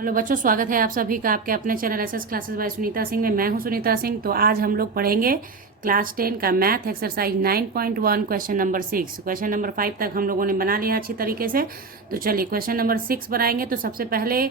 Hello बच्चों, स्वागत है आप सभी का आपके अपने channel SS classes bye Sunita Singh में। मैं हूं सुनीता सिंह। तो आज हम लोग पढ़ेंगे क्लास 10 का math exercise 9.1 question number 6। Question number 5 तक हम लोगों ने बना लिया अच्छी तरीके से। तो चलिए क्वेश्चन नंबर 6 बनाएंगे। तो सबसे पहले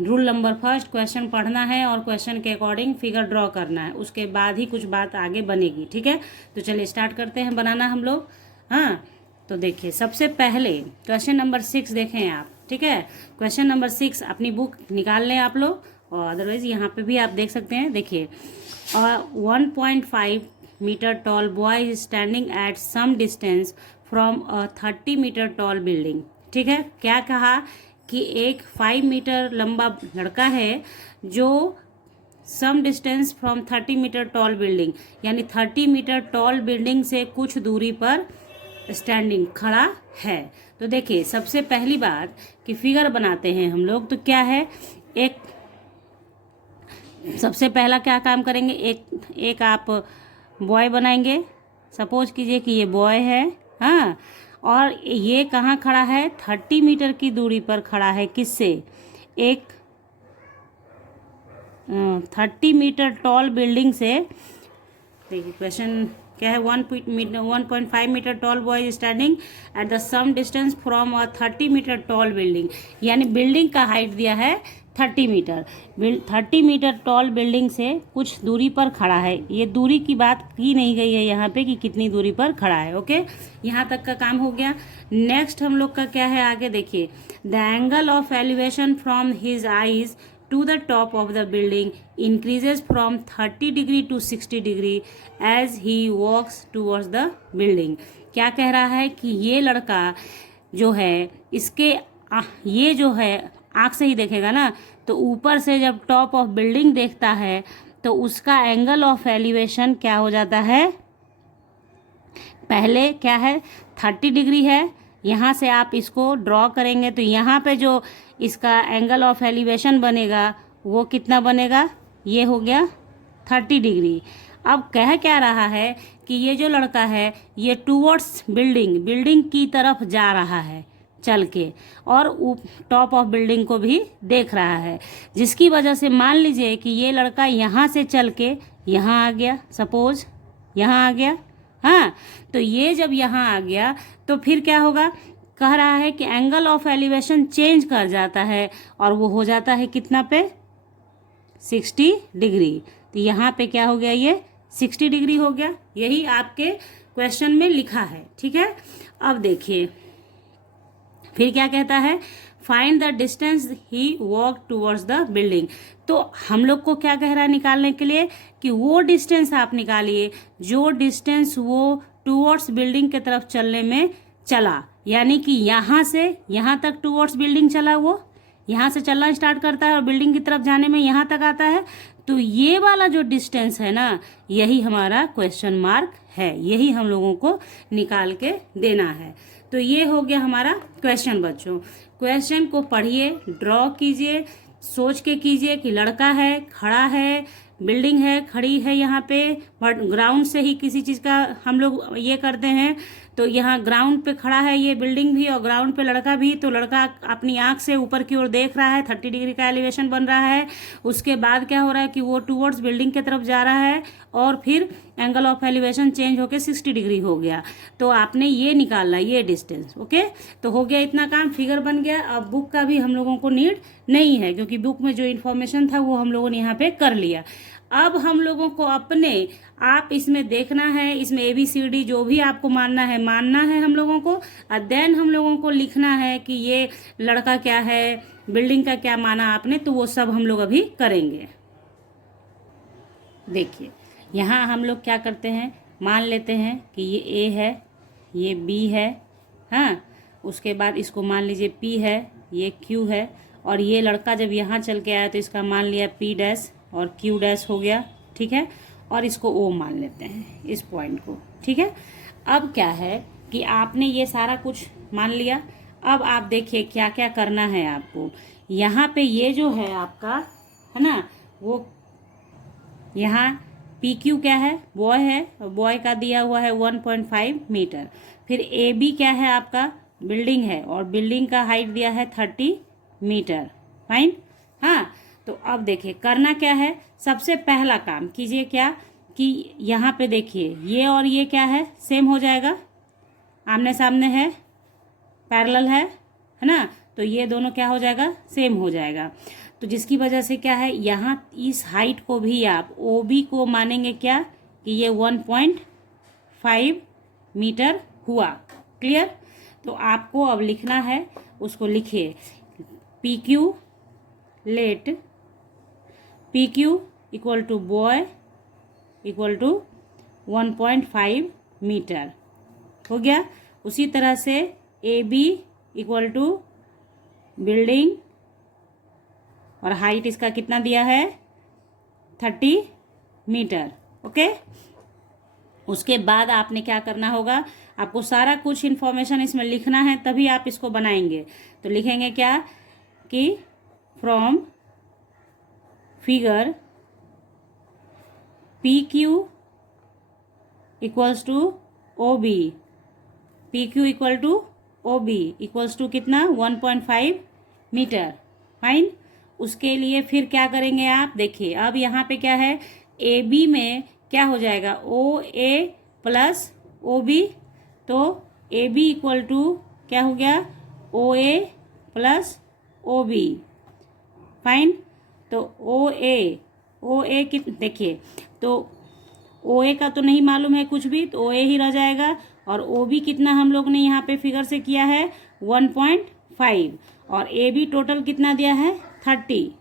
रूल नंबर फर्स्ट, क्वेश्चन पढ़ना है और क्वेश्चन के अकॉर्डिंग फिगर ड्रॉ करना है, उसके बाद ही कुछ बात आगे बनेगी। ठीक है, तो चलिए स्टार्ट करते हैं बनाना हम लोग। हाँ, तो देखिए सबसे पहले क्वेश्चन नंबर 6 देखें आप। ठीक है, क्वेश्चन नंबर 6 अपनी बुक निकाल लें आप लोग, और अदरवाइज यहाँ पे भी आप देख सकते हैं। देखिए 1.5 metre tall boy is standing at some distance from a 30 metre tall building. ठीक है, क्या कहा कि एक 5 मीटर लंबा लड़का है जो some distance from 30 metre tall building, यानी 30 मीटर टॉल बिल्डिंग से कुछ दूरी पर स्टैंडिंग खड़ा है। तो देखिए सबसे पहली बात कि फिगर बनाते हैं हम लोग। तो क्या है, एक सबसे पहला क्या काम करेंगे, एक आप बॉय बनाएंगे। सपोज कीजिए कि ये बॉय है। हाँ, और ये कहाँ खड़ा है, 30 मीटर की दूरी पर खड़ा है। किससे, एक 30 मीटर टॉल बिल्डिंग से। देखिए क्वेश्चन क्या है, 1.5 metre tall boy standing at the some distance from a 30 metre tall building, यानी बिल्डिंग का हाइट दिया है 30 मीटर। 30 मीटर टॉल बिल्डिंग से कुछ दूरी पर खड़ा है। ये दूरी की बात की नहीं गई है यहाँ पे कि कितनी दूरी पर खड़ा है। ओके, यहाँ तक का काम हो गया। नेक्स्ट हम लोग का क्या है आगे, देखिए the angle of elevation from his eyes to the top of the building increases from 30 degree to 60 degree as he walks towards the building। क्या कह रहा है कि ये लड़का जो है इसके ये जो है आँख से ही देखेगा ना, तो ऊपर से जब टॉप ऑफ बिल्डिंग देखता है तो उसका एंगल ऑफ एलिवेशन क्या हो जाता है, पहले क्या है 30 डिग्री है। यहाँ से आप इसको ड्रॉ करेंगे तो यहाँ पे जो इसका एंगल ऑफ एलिवेशन बनेगा वो कितना बनेगा, ये हो गया 30 डिग्री। अब कह क्या रहा है कि ये जो लड़का है ये टूवर्ड्स बिल्डिंग की तरफ जा रहा है चल के, और टॉप ऑफ बिल्डिंग को भी देख रहा है, जिसकी वजह से मान लीजिए कि ये लड़का यहाँ से चल के यहाँ आ गया। सपोज यहाँ आ गया। हाँ, तो ये जब यहाँ आ गया तो फिर क्या होगा, कह रहा है कि एंगल ऑफ एलिवेशन चेंज कर जाता है और वो हो जाता है कितना पे, 60 डिग्री। तो यहाँ पे क्या हो गया, ये 60 डिग्री हो गया। यही आपके क्वेश्चन में लिखा है। ठीक है, अब देखिए फिर क्या कहता है, find the distance he walk towards the building. तो हम लोग को क्या कह रहा है निकालने के लिए कि वो डिस्टेंस आप निकालिए जो डिस्टेंस वो टूवर्ड्स बिल्डिंग की तरफ चलने में चला, यानी कि यहाँ से यहाँ तक टूवर्ड्स बिल्डिंग चला, वो यहाँ से चलना स्टार्ट करता है और बिल्डिंग की तरफ जाने में यहाँ तक आता है। तो ये वाला जो डिस्टेंस है ना, यही हमारा क्वेश्चन मार्क है, यही हम लोगों को निकाल के देना है। तो ये हो गया हमारा क्वेश्चन। बच्चों क्वेश्चन को पढ़िए, ड्रॉ कीजिए, सोच के कीजिए कि लड़का है, खड़ा है, बिल्डिंग है, खड़ी है यहाँ पे, बट ग्राउंड से ही किसी चीज़ का हम लोग ये करते हैं। तो यहाँ ग्राउंड पे खड़ा है ये बिल्डिंग भी और ग्राउंड पे लड़का भी। तो लड़का अपनी आंख से ऊपर की ओर देख रहा है, 30 डिग्री का एलिवेशन बन रहा है। उसके बाद क्या हो रहा है कि वो टूवर्ड्स बिल्डिंग की तरफ जा रहा है और फिर एंगल ऑफ एलिवेशन चेंज होकर 60 डिग्री हो गया। तो आपने ये निकालना, ये डिस्टेंस। ओके, तो हो गया इतना काम, फिगर बन गया। अब बुक का भी हम लोगों को नीड नहीं है क्योंकि बुक में जो इन्फॉर्मेशन था वो हम लोगों ने यहाँ पे कर लिया। अब हम लोगों को अपने आप इसमें देखना है, इसमें ABCD जो भी आपको मानना है हम लोगों को, और देन हम लोगों को लिखना है कि ये लड़का क्या है, बिल्डिंग का क्या माना आपने, तो वो सब हम लोग अभी करेंगे। देखिए यहाँ हम लोग क्या करते हैं, मान लेते हैं कि ये A है, ये B है। हाँ, उसके बाद इसको मान लीजिए P है, ये Q है, और ये लड़का जब यहाँ चल के आया तो इसका मान लिया P डैश और Q डैश हो गया। ठीक है, और इसको O मान लेते हैं, इस पॉइंट को। ठीक है, अब क्या है कि आपने ये सारा कुछ मान लिया। अब आप देखिए क्या क्या करना है आपको। यहाँ पे ये जो है आपका है ना, वो यहाँ PQ क्या है, बॉय है, बॉय का दिया हुआ है 1.5 मीटर। फिर AB क्या है आपका, बिल्डिंग है और बिल्डिंग का हाइट दिया है 30 मीटर। फाइन। हाँ, तो अब देखिए करना क्या है, सबसे पहला काम कीजिए क्या कि यहाँ पे देखिए ये और ये क्या है, सेम हो जाएगा, आमने सामने है, पैरेलल है ना, तो ये दोनों क्या हो जाएगा, सेम हो जाएगा। तो जिसकी वजह से क्या है, यहाँ इस हाइट को भी आप ओ बी को मानेंगे क्या कि ये 1.5 मीटर हुआ। क्लियर। तो आपको अब लिखना है, उसको लिखिए P Q let P Q equal to boy equal to 1.5 metre हो गया। उसी तरह से A B equal to building, और हाइट इसका कितना दिया है, 30 मीटर। ओके। उसके बाद आपने क्या करना होगा, आपको सारा कुछ इन्फॉर्मेशन इसमें लिखना है, तभी आप इसको बनाएंगे। तो लिखेंगे क्या कि from figure P Q equals to O B, P Q equal to O B equals to कितना, 1.5 मीटर। फाइन। उसके लिए फिर क्या करेंगे आप, देखिए अब यहाँ पे क्या है, ए बी में क्या हो जाएगा, ओ ए प्लस ओ बी, तो ए बी इक्वल टू क्या हो गया, ओ ए प्लस ओ बी। फाइन। तो ओ ए कित देखिए, तो ओ ए का तो नहीं मालूम है कुछ भी, तो ओ ए ही रह जाएगा, और ओ बी कितना हम लोग ने यहाँ पे फिगर से किया है 1.5, और ए बी टोटल कितना दिया है 30,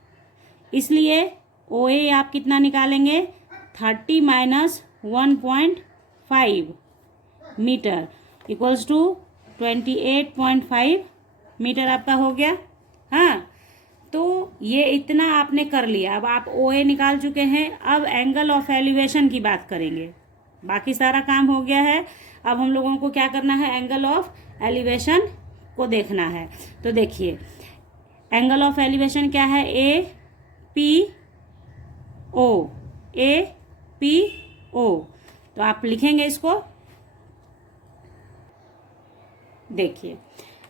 इसलिए ओ ए आप कितना निकालेंगे, 30 minus 1.5 metre equals to 28.5 metre आपका हो गया। हाँ, तो ये इतना आपने कर लिया। अब आप ओ ए निकाल चुके हैं, अब एंगल ऑफ एलिवेशन की बात करेंगे, बाकी सारा काम हो गया है। अब हम लोगों को क्या करना है, एंगल ऑफ एलिवेशन को देखना है। तो देखिए एंगल ऑफ एलिवेशन क्या है, A P O, A P ओ। तो आप लिखेंगे इसको, देखिए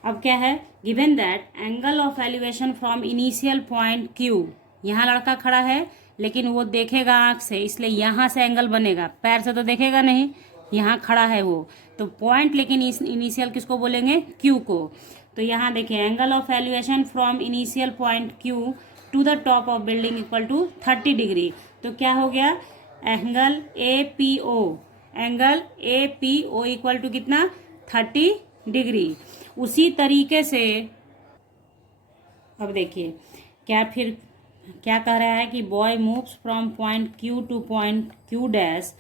अब क्या है, given that angle of elevation from initial point Q, यहाँ लड़का खड़ा है लेकिन वो देखेगा आंख से, इसलिए यहाँ से एंगल बनेगा, पैर से तो देखेगा नहीं, यहाँ खड़ा है वो, तो पॉइंट लेकिन इनिशियल किसको बोलेंगे, क्यू को। तो यहाँ देखिए angle of elevation from initial point Q to the top of building equal to 30 degree. तो क्या हो गया, angle A P O, angle A P O equal to कितना, 30 डिग्री। उसी तरीके से अब देखिए क्या फिर क्या कह रहा है कि boy moves from point Q to point Q dash,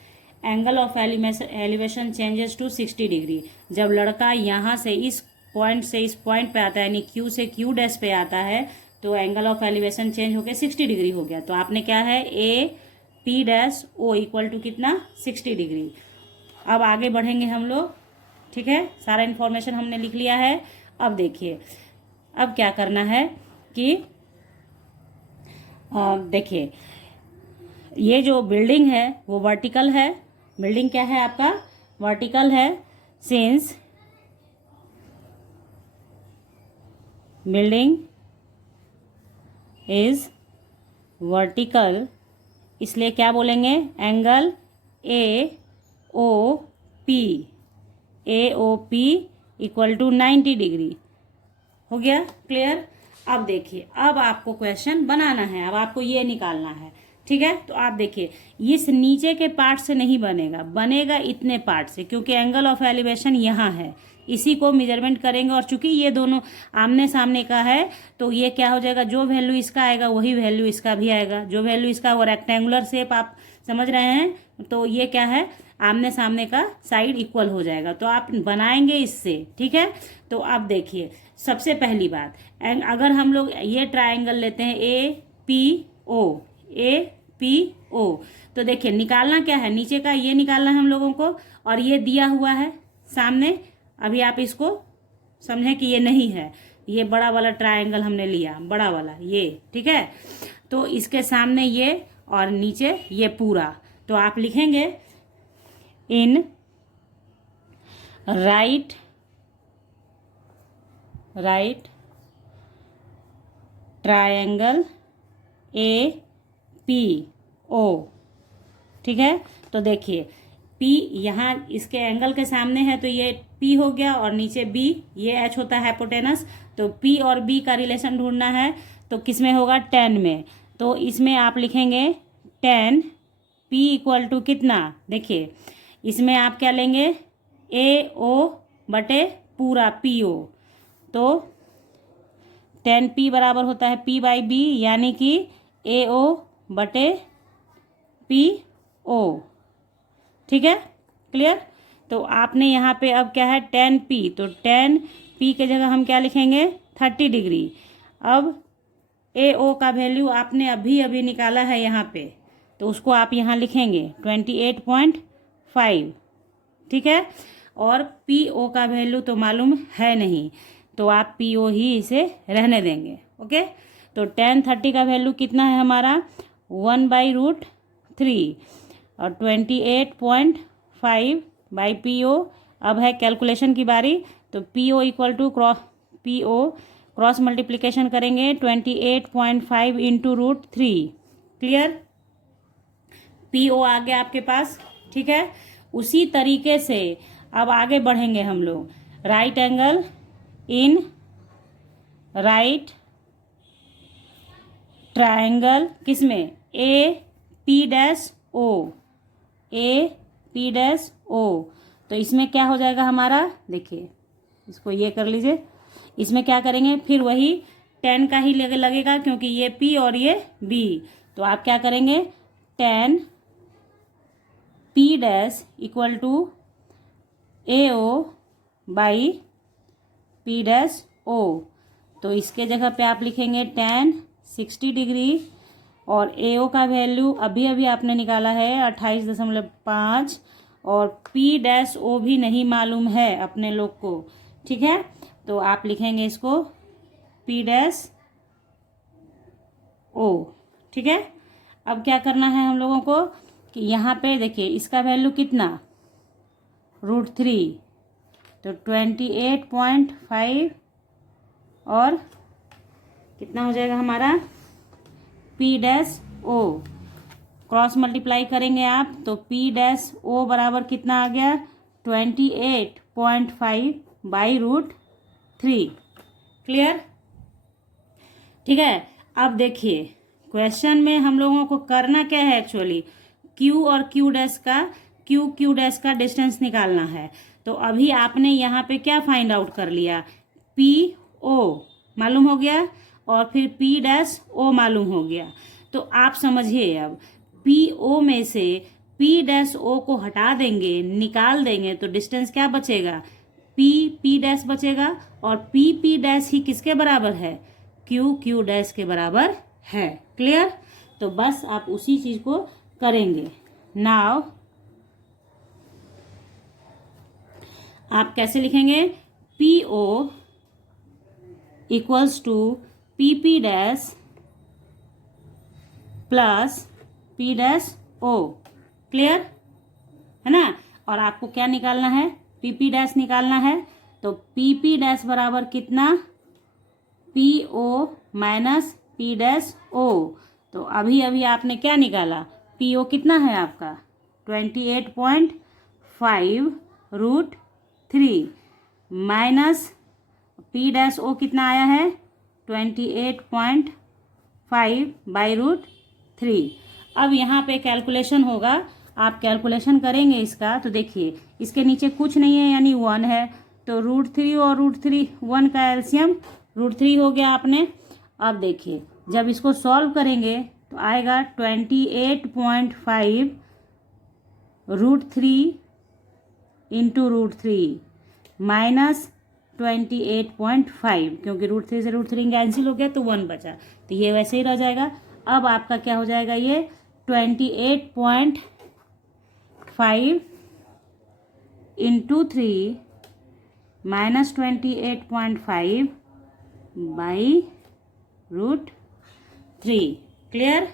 angle of elevation changes to 60 degree. जब लड़का यहाँ से इस पॉइंट पे आता है, यानी क्यू से क्यू डैश पे आता है, तो एंगल ऑफ एलिवेशन चेंज होकर 60 डिग्री हो गया। तो आपने क्या है, A P dash O equal to कितना, 60 डिग्री। अब आगे बढ़ेंगे हम लोग, ठीक है, सारा इन्फॉर्मेशन हमने लिख लिया है। अब देखिए अब क्या करना है कि देखिए ये जो बिल्डिंग है वो वर्टिकल है, बिल्डिंग क्या है आपका, वर्टिकल है, सिंस बिल्डिंग इज वर्टिकल, इसलिए क्या बोलेंगे, angle A O P equal to 90 degree. हो गया क्लियर। अब देखिए अब आपको क्वेश्चन बनाना है, अब आपको ये निकालना है, ठीक है। तो आप देखिए इस नीचे के पार्ट से नहीं बनेगा, बनेगा इतने पार्ट से, क्योंकि एंगल ऑफ एलिवेशन यहाँ है, इसी को मेजरमेंट करेंगे, और चूंकि ये दोनों आमने सामने का है तो ये क्या हो जाएगा, जो वैल्यू इसका आएगा वही वैल्यू इसका भी आएगा, जो वैल्यू इसका वो रेक्टेंगुलर शेप आप समझ रहे हैं, तो ये क्या है, आमने सामने का साइड इक्वल हो जाएगा। तो आप बनाएंगे इससे, ठीक है। तो आप देखिए सबसे पहली बात, अगर हम लोग ये ट्रायंगल लेते हैं ए पी ओ, तो देखिए निकालना क्या है, नीचे का ये निकालना है हम लोगों को, और ये दिया हुआ है सामने। अभी आप इसको समझें कि ये नहीं है, ये बड़ा वाला ट्रायंगल हमने लिया, बड़ा वाला ये, ठीक है। तो इसके सामने ये और नीचे ये पूरा, तो आप लिखेंगे in right triangle A P O. ठीक है, तो देखिए P यहाँ इसके एंगल के सामने है तो ये P हो गया, और नीचे B, ये H होता है हाइपोटेनस। तो P और B का रिलेशन ढूंढना है तो किस में होगा, tan में। तो इसमें आप लिखेंगे tan P इक्वल टू कितना, देखिए इसमें आप क्या लेंगे, AO बटे पूरा PO। तो tan P बराबर होता है P बाई B, यानी कि AO बटे PO। ठीक है, क्लियर। तो आपने यहाँ पे अब क्या है, tan P, तो tan P के जगह हम क्या लिखेंगे, 30 डिग्री। अब AO का वैल्यू आपने अभी अभी निकाला है यहाँ पे, तो उसको आप यहाँ लिखेंगे 28.5। ठीक है, और PO का वैल्यू तो मालूम है नहीं, तो आप PO ही इसे रहने देंगे। ओके, तो tan 30 का वैल्यू कितना है हमारा, 1/√3, और 28.5 बाई PO। अब है कैलकुलेशन की बारी, तो PO equal to cross multiplication करेंगे 28.5 इंटू √3। क्लियर, PO आ गया आपके पास। ठीक है, उसी तरीके से अब आगे बढ़ेंगे हम लोग, right angle in right triangle किसमें, AP'O, AP'O। तो इसमें क्या हो जाएगा हमारा, देखिए इसको ये कर लीजिए, इसमें क्या करेंगे, फिर वही tan का ही लगेगा क्योंकि ये P और ये B। तो आप क्या करेंगे, tan P' equal to AO by P'O। तो इसके जगह पे आप लिखेंगे tan 60 डिग्री, और AO का वैल्यू अभी अभी आपने निकाला है 28.5, और P'O भी नहीं मालूम है अपने लोग को। ठीक है, तो आप लिखेंगे इसको P'O। ठीक है, अब क्या करना है हम लोगों को कि यहाँ पे देखिए इसका वैल्यू कितना, √3, तो 28.5 और कितना हो जाएगा हमारा P'O। क्रॉस मल्टीप्लाई करेंगे आप तो P'O बराबर कितना आ गया, 28.5 बाई √3। क्लियर, ठीक है। अब देखिए क्वेश्चन में हम लोगों को करना क्या है, एक्चुअली Q और Q डैश का डिस्टेंस निकालना है। तो अभी आपने यहाँ पे क्या फाइंड आउट कर लिया, PO मालूम हो गया और फिर P'O मालूम हो गया। तो आप समझिए अब PO में से P'O को हटा देंगे, निकाल देंगे तो डिस्टेंस क्या बचेगा, P बचेगा, और P ही किसके बराबर है, Q डैश के बराबर है। क्लियर, तो बस आप उसी चीज को करेंगे। नाउ आप कैसे लिखेंगे, PO equals to PP dash plus P'O। Clear है ना, और आपको क्या निकालना है, PP डैश निकालना है। तो PP डैश बराबर कितना, PO माइनस P'O। तो अभी अभी आपने क्या निकाला, PO कितना है आपका 28.5 √3 माइनस P'O कितना आया है 28.5 बाई √3। अब यहाँ पे कैलकुलेशन होगा, आप कैलकुलेशन करेंगे इसका। तो देखिए इसके नीचे कुछ नहीं है यानी 1 है, तो √3 और √3 1 का एलसीएम √3 हो गया आपने। अब देखिए जब इसको सॉल्व करेंगे तो आएगा 28.5 √3 इंटू √3 माइनस 28.5, क्योंकि √3 से √3 कैंसिल हो गया तो 1 बचा, तो ये वैसे ही रह जाएगा। अब आपका क्या हो जाएगा, ये 28.5 इंटू 3 माइनस 28.5 बाई √3। क्लियर,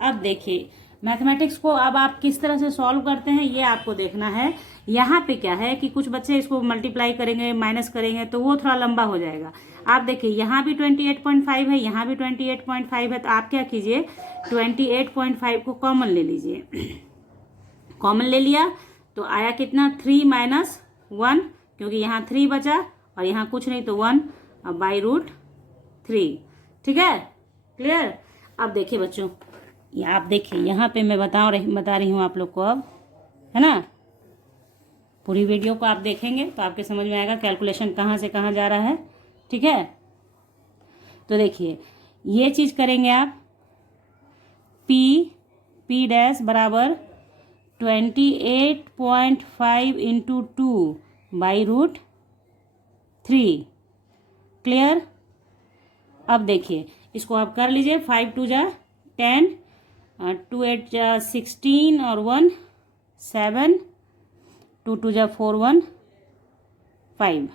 अब देखिए मैथमेटिक्स को अब आप किस तरह से सॉल्व करते हैं ये आपको देखना है। यहाँ पे क्या है कि कुछ बच्चे इसको मल्टीप्लाई करेंगे, माइनस करेंगे, तो वो थोड़ा लंबा हो जाएगा। आप देखिए यहाँ भी 28.5 है, यहाँ भी 28.5 है, तो आप क्या कीजिए 28.5 को कॉमन ले लीजिए। कॉमन ले लिया तो आया कितना 3 माइनस 1, क्योंकि यहाँ 3 बचा और यहाँ कुछ नहीं तो 1 बाई रूट 3। ठीक है, क्लियर। अब देखिए बच्चों, आप देखिए यहाँ पे मैं बता रही हूँ आप लोग को अब, है ना। पूरी वीडियो को आप देखेंगे तो आपके समझ में आएगा कैलकुलेशन कहाँ से कहाँ जा रहा है। ठीक है, तो देखिए ये चीज़ करेंगे आप, पी डैश बराबर 28.5 इंटू 2 बाई रूट 3। क्लियर। अब देखिए इसको आप कर लीजिए, 5 2 जा 10, 2 8 जा 16 और 1 7, 2 2 जा 4 1 5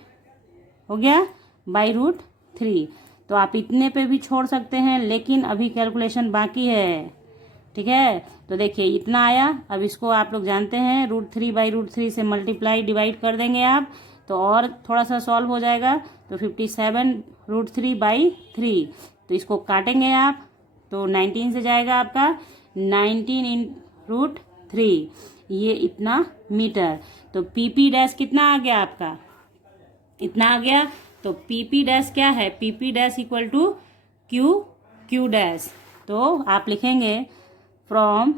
हो गया बाई रूट 3। तो आप इतने पे भी छोड़ सकते हैं, लेकिन अभी कैलकुलेशन बाकी है। ठीक है, तो देखिए इतना आया। अब इसको आप लोग जानते हैं √3 बाई √3 से मल्टीप्लाई डिवाइड कर देंगे आप, तो और थोड़ा सा सॉल्व हो जाएगा। तो 57 √3 बाई 3, तो इसको काटेंगे आप तो 19 से जाएगा आपका 19 इन √3, ये इतना मीटर। तो पी डैश कितना आ गया आपका, इतना आ गया। तो पी डैश क्या है, P dash equal to Q dash. तो आप लिखेंगे from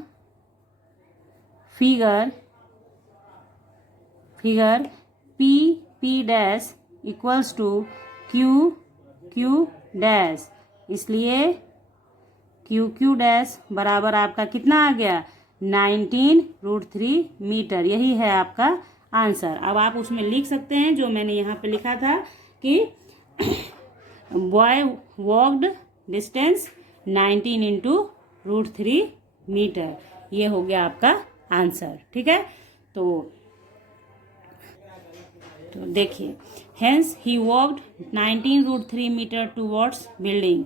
figure P dash equals to Q dash, इसलिए क्यू डैश बराबर आपका कितना आ गया 19 √3 मीटर। यही है आपका आंसर। अब आप उसमें लिख सकते हैं जो मैंने यहाँ पे लिखा था कि boy walked distance 19 into √3 metre. ये हो गया आपका आंसर। ठीक है, तो देखिए hence he walked 19 √3 metre towards building.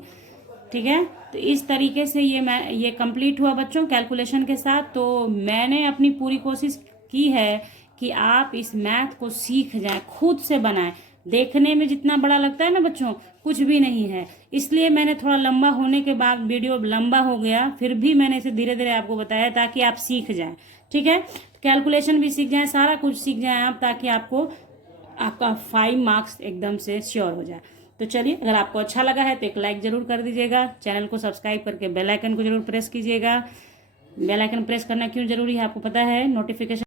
ठीक है, तो इस तरीके से ये कंप्लीट हुआ बच्चों कैलकुलेशन के साथ। तो मैंने अपनी पूरी कोशिश की है कि आप इस मैथ को सीख जाएं, खुद से बनाएं। देखने में जितना बड़ा लगता है ना बच्चों, कुछ भी नहीं है। इसलिए मैंने थोड़ा लंबा होने के बाद वीडियो लंबा हो गया, फिर भी मैंने इसे धीरे धीरे आपको बताया ताकि आप सीख जाएं। ठीक है, कैलकुलेशन भी सीख जाएं, सारा कुछ सीख जाएं आप, ताकि आपका 5 मार्क्स एकदम से श्योर हो जाए। तो चलिए, अगर आपको अच्छा लगा है तो एक लाइक जरूर कर दीजिएगा, चैनल को सब्सक्राइब करके बेल आइकन को जरूर प्रेस कीजिएगा। बेल आइकन प्रेस करना क्यों जरूरी है आपको पता है, नोटिफिकेशन